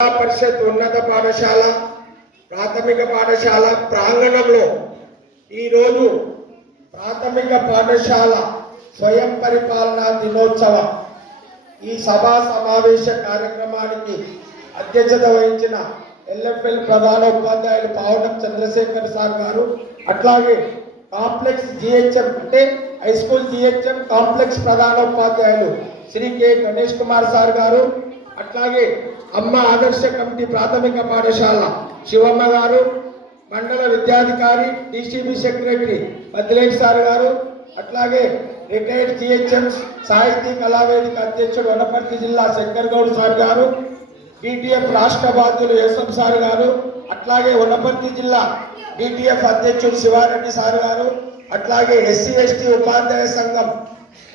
జిల్లా పరిషత్ ఉన్నత పాఠశాల ప్రాథమిక పాఠశాల ప్రాంగణంలో ఈరోజు ప్రాథమిక పాఠశాల స్వయం పరిపాలన దినోత్సవ ఈ సభా సమావేశ కార్యక్రమానికి అధ్యక్షత వహించిన ఎల్ఎఫ్ఎల్ ప్రధాన ఉపాధ్యాయులు పావడం చంద్రశేఖర్ సార్ గారు, అట్లాగే కాంప్లెక్స్ జిహెచ్ఎం అంటే హై స్కూల్ జిహెచ్ఎం కాంప్లెక్స్ ప్రధాన ఉపాధ్యాయులు శ్రీ కె గణేష్ కుమార్ సార్ గారు, అట్లాగే అమ్మ ఆదర్శ కమిటీ ప్రాథమిక పాఠశాల శివమ్మ గారు, మండల విద్యాధికారి డిసిబి సెక్రటరీ మద్దిలేష్ సార్ గారు, అట్లాగే రిటైర్డ్ జిహెచ్ఎం సాహితీ కళావేదిక అధ్యక్షుడు వనపర్తి జిల్లా శంకర్ గౌడ్ సార్ గారు, డిటిఎఫ్ రాష్ట్ర బాధ్యులు యేసం సార్ గారు, అట్లాగే వనపర్తి జిల్లా డిటిఎఫ్ అధ్యక్షుడు శివారెడ్డి సార్ గారు, అట్లాగే ఎస్సీ ఎస్టీ ఉపాధ్యాయ సంఘం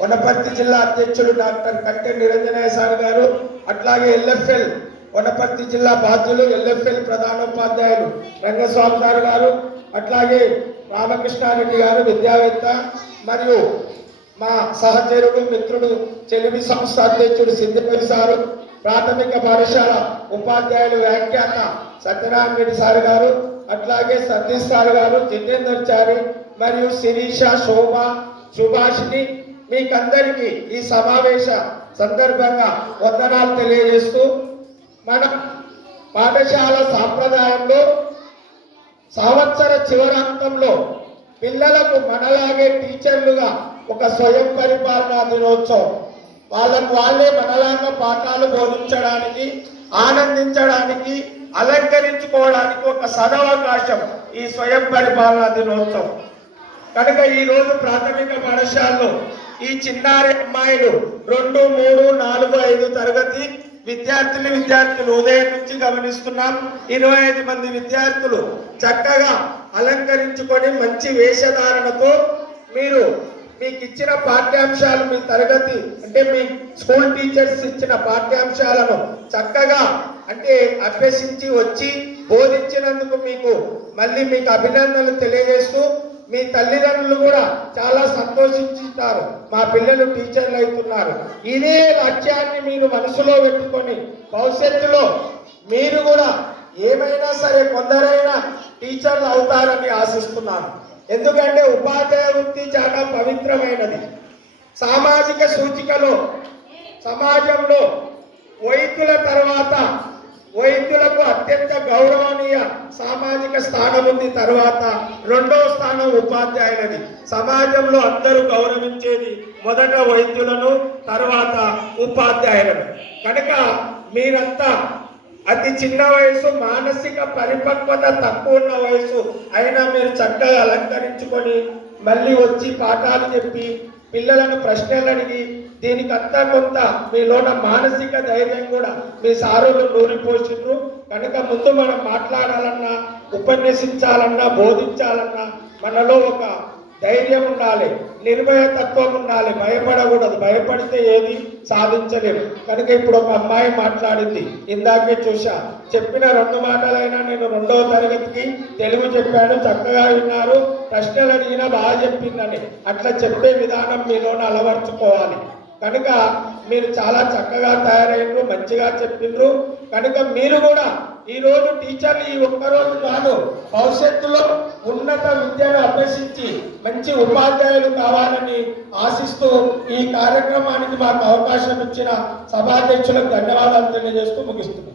వనపర్తి జిల్లా అధ్యక్షుడు డాక్టర్ కంటె నిరంజనయ్య సార్ గారు, అట్లాగే ఎల్ఎఫ్ఎల్ వనపర్తి జిల్లా బాధ్యులు ఎల్ఎఫ్ఎల్ ప్రధానోపాధ్యాయులు రంగస్వామి సార్ గారు, అట్లాగే రామకృష్ణారెడ్డి గారు విద్యావేత్త, మరియు మా సహచరుడు మిత్రుడు చెలిమి సంస్థ అధ్యక్షుడు సిద్దిపల్లి సారు, ప్రాథమిక పాఠశాల ఉపాధ్యాయులు వ్యాఖ్యాత సత్యనారాయణ రెడ్డి సార్ గారు, అట్లాగే సతీష్ సార్ గారు, జితేందర్ చారి మరియు శిరీష, శోభ, సుభాషిని మీకందరికీ ఈ సమావేశ సందర్భంగా వందనాలు తెలియజేస్తూ, మన పాఠశాల సాంప్రదాయంలో సంవత్సర చివరాంతంలో పిల్లలకు మనలాగే టీచర్లుగా ఒక స్వయం పరిపాలనా దినోత్సవం, వాళ్ళే మనలాగా పాఠాలు బోధించడానికి, ఆనందించడానికి, అలంకరించుకోవడానికి ఒక సదవకాశం ఈ స్వయం పరిపాలనా దినోత్సవం. కనుక ఈరోజు ప్రాథమిక పాఠశాలలో ఈ చిన్నారి అమ్మాయిలు 2, 3, 4, 5 తరగతి విద్యార్థులు ఉదయం నుంచి గమనిస్తున్నాం. 25 మంది విద్యార్థులు చక్కగా అలంకరించుకొని మంచి వేషధారణతో మీకు ఇచ్చిన పాఠ్యాంశాలు, మీ తరగతి అంటే మీ స్కూల్ టీచర్స్ ఇచ్చిన పాఠ్యాంశాలను చక్కగా అంటే అభ్యసించి వచ్చి బోధించినందుకు మీకు అభినందనలు తెలియజేస్తూ, మీ తల్లిదండ్రులు కూడా చాలా సంతోషించుతారు, మా పిల్లలు టీచర్లు అవుతున్నారు. ఇదే లక్ష్యాన్ని మీరు మనసులో పెట్టుకొని భవిష్యత్తులో మీరు కూడా ఏమైనా సరే కొందరైనా టీచర్లు అవుతారని ఆశిస్తున్నాను. ఎందుకంటే ఉపాధ్యాయ వృత్తి చాలా పవిత్రమైనది. సామాజిక సూచికలో సమాజంలో వైద్యులకు అత్యంత గౌరవనీయ సామాజిక స్థానం ఉంది. తర్వాత 2వ స్థానం ఉపాధ్యాయులది. సమాజంలో అందరూ గౌరవించేది మొదట వైద్యులను, తర్వాత ఉపాధ్యాయులను. కనుక మీరంతా అతి చిన్న వయసు, మానసిక పరిపక్వత తక్కువ ఉన్న వయసు అయినా మీరు చక్కగా అలంకరించుకొని మళ్ళీ వచ్చి పాఠాలు చెప్పి పిల్లలను ప్రశ్నలు అడిగి దీనికంతా కొంత మీలోన మానసిక ధైర్యం కూడా మీ సారులు నూరిపోసిండ్రు. కనుక ముందు మనం మాట్లాడాలన్నా, ఉపన్యసించాలన్నా, బోధించాలన్నా మనలో ఒక ధైర్యం ఉండాలి, నిర్భయతత్వం ఉండాలి, భయపడకూడదు. భయపడితే ఏది సాధించలేము. కనుక ఇప్పుడు ఒక అమ్మాయి మాట్లాడింది, ఇందాకే చూసా. చెప్పిన 2 మాటలైనా నేను 2వ తరగతికి తెలుగు చెప్పాను, చక్కగా విన్నారు, ప్రశ్నలు అడిగినా బాగా చెప్పిందని. అట్లా చెప్పే విధానం మీలోన అలవర్చుకోవాలి. కనుక మీరు చాలా చక్కగా తయారైనరు, మంచిగా చెప్పిండ్రు. కనుక మీరు కూడా ఈరోజు టీచర్లు ఈ ఒక్కరోజు కాదు, భవిష్యత్తులో ఉన్నత విద్యను అభ్యసించి మంచి ఉపాధ్యాయులు కావాలని ఆశిస్తూ ఈ కార్యక్రమానికి మాకు అవకాశం ఇచ్చిన సభాధ్యక్షులకు ధన్యవాదాలు తెలియజేస్తూ ముగిస్తున్నాను.